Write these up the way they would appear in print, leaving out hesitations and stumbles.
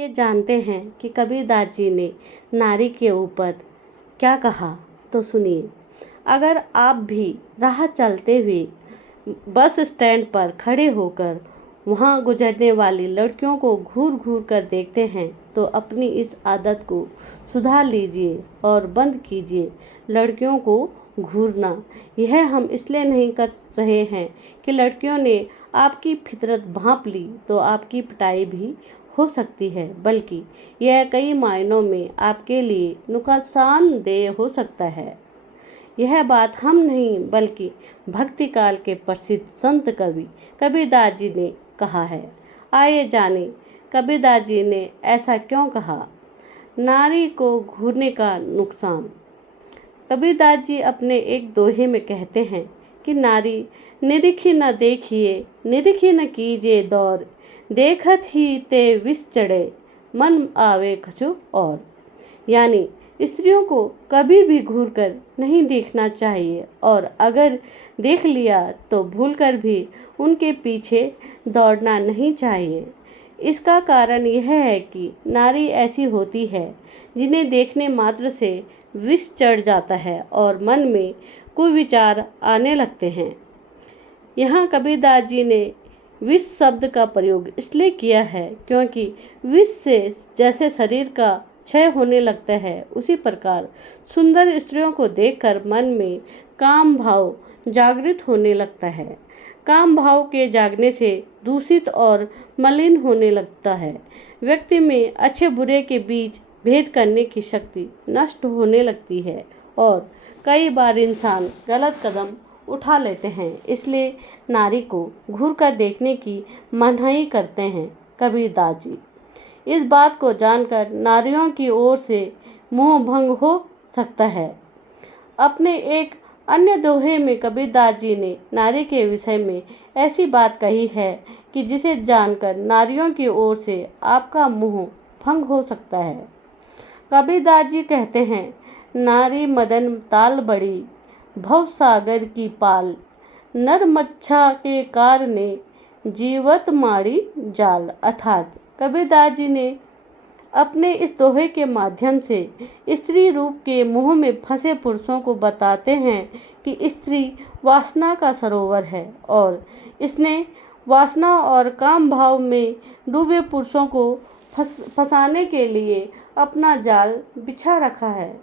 आइए जानते हैं कि कबीरदास जी ने नारी के ऊपर क्या कहा। तो सुनिए, अगर आप भी राह चलते हुए बस स्टैंड पर खड़े होकर वहां गुजरने वाली लड़कियों को घूर घूर कर देखते हैं तो अपनी इस आदत को सुधार लीजिए और बंद कीजिए लड़कियों को घूरना। यह हम इसलिए नहीं कर रहे हैं कि लड़कियों ने आपकी फितरत भांप ली तो आपकी पिटाई भी हो सकती है, बल्कि यह कई मायनों में आपके लिए नुकसानदेह हो सकता है। यह बात हम नहीं बल्कि भक्ति काल के प्रसिद्ध संत कवि कबीरदास जी ने कहा है। आइए जाने कबीरदास जी ने ऐसा क्यों कहा। नारी को घूरने का नुकसान। कबीरदास जी अपने एक दोहे में कहते हैं कि नारी निरिखी न देखिए, निरिखी न कीजिए दौर, देखत ही ते विष चढ़े, मन आवे कछु और। यानी स्त्रियों को कभी भी घूरकर नहीं देखना चाहिए और अगर देख लिया तो भूलकर भी उनके पीछे दौड़ना नहीं चाहिए। इसका कारण यह है कि नारी ऐसी होती है जिन्हें देखने मात्र से विष चढ़ जाता है और मन में कुविचार आने लगते हैं। यहाँ कबीरदास जी ने विष शब्द का प्रयोग इसलिए किया है क्योंकि विष से जैसे शरीर का क्षय होने लगता है, उसी प्रकार सुंदर स्त्रियों को देखकर मन में काम भाव जागृत होने लगता है। काम भाव के जागने से दूषित और मलिन होने लगता है। व्यक्ति में अच्छे बुरे के बीच भेद करने की शक्ति नष्ट होने लगती है और कई बार इंसान गलत कदम उठा लेते हैं। इसलिए नारी को घूर कर देखने की मनाही करते हैं कबीरदास जी। इस बात को जानकर नारियों की ओर से मोह भंग हो सकता है। अपने एक अन्य दोहे में कबीरदास जी ने नारी के विषय में ऐसी बात कही है कि जिसे जानकर नारियों की ओर से आपका मोह भंग हो सकता है। कबीरदास जी कहते हैं, नारी मदन ताल बड़ी, भव सागर की पाल, नर मच्छा के कारणे, जीवत माड़ी जाल। अर्थात कबीरदास जी ने अपने इस दोहे के माध्यम से स्त्री रूप के मोह में फंसे पुरुषों को बताते हैं कि स्त्री वासना का सरोवर है और इसने वासना और काम भाव में डूबे पुरुषों को फंसाने के लिए अपना जाल बिछा रखा है,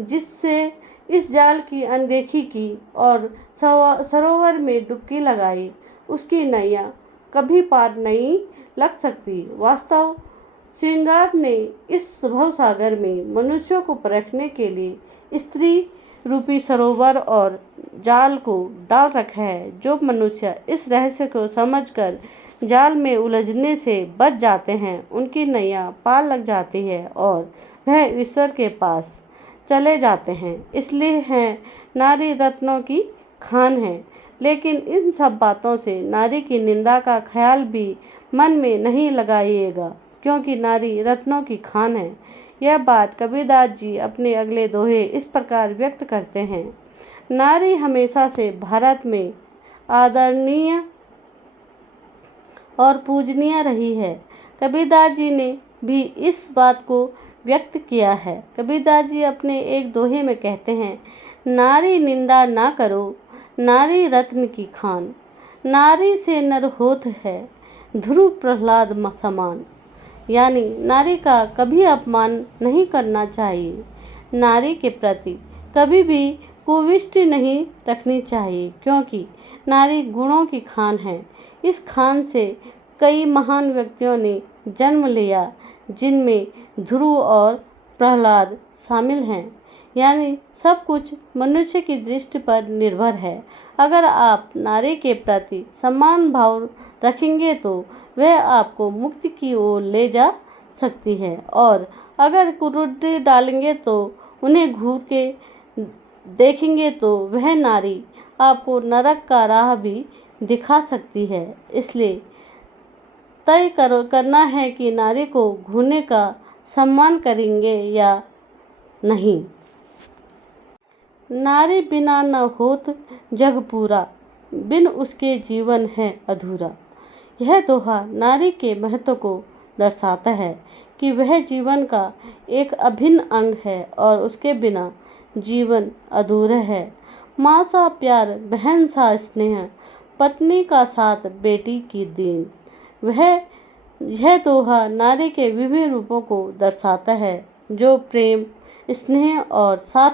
जिससे इस जाल की अनदेखी की और सरोवर में डुबकी लगाई, उसकी नैया कभी पार नहीं लग सकती। वास्तव श्रृंगार ने इस भवसागर में मनुष्यों को परखने के लिए स्त्री रूपी सरोवर और जाल को डाल रखा है। जो मनुष्य इस रहस्य को समझकर जाल में उलझने से बच जाते हैं, उनकी नैया पार लग जाती है और वह ईश्वर के पास चले जाते हैं। इसलिए है नारी रत्नों की खान है। लेकिन इन सब बातों से नारी की निंदा का ख्याल भी मन में नहीं लगाइएगा, क्योंकि नारी रत्नों की खान है। यह बात कबीरदास जी अपने अगले दोहे इस प्रकार व्यक्त करते हैं। नारी हमेशा से भारत में आदरणीय और पूजनीय रही है। कबीरदास जी ने भी इस बात को व्यक्त किया है। कबीरदास जी अपने एक दोहे में कहते हैं, नारी निंदा ना करो, नारी रत्न की खान, नारी से नर होत है, ध्रुव प्रहलाद समान। यानी नारी का कभी अपमान नहीं करना चाहिए। नारी के प्रति कभी भी कुविष्टि नहीं रखनी चाहिए, क्योंकि नारी गुणों की खान है। इस खान से कई महान व्यक्तियों ने जन्म लिया, जिनमें ध्रुव और प्रहलाद शामिल हैं। यानी सब कुछ मनुष्य की दृष्टि पर निर्भर है। अगर आप नारी के प्रति सम्मान भाव रखेंगे तो वह आपको मुक्ति की ओर ले जा सकती है, और अगर कुरुति डालेंगे तो उन्हें घूर के देखेंगे तो वह नारी आपको नरक का राह भी दिखा सकती है। इसलिए तय करना है कि नारी को घूरने का सम्मान करेंगे या नहीं। नारी बिना न होत जग पूरा, बिन उसके जीवन है अधूरा। यह दोहा नारी के महत्व को दर्शाता है, कि वह जीवन का एक अभिन्न अंग है और उसके बिना जीवन अधूरा है। माँ सा प्यार, बहन सा स्नेह, पत्नी का साथ, बेटी की दीन। यह दोहा नारी के विभिन्न रूपों को दर्शाता है, जो प्रेम, स्नेह और साथ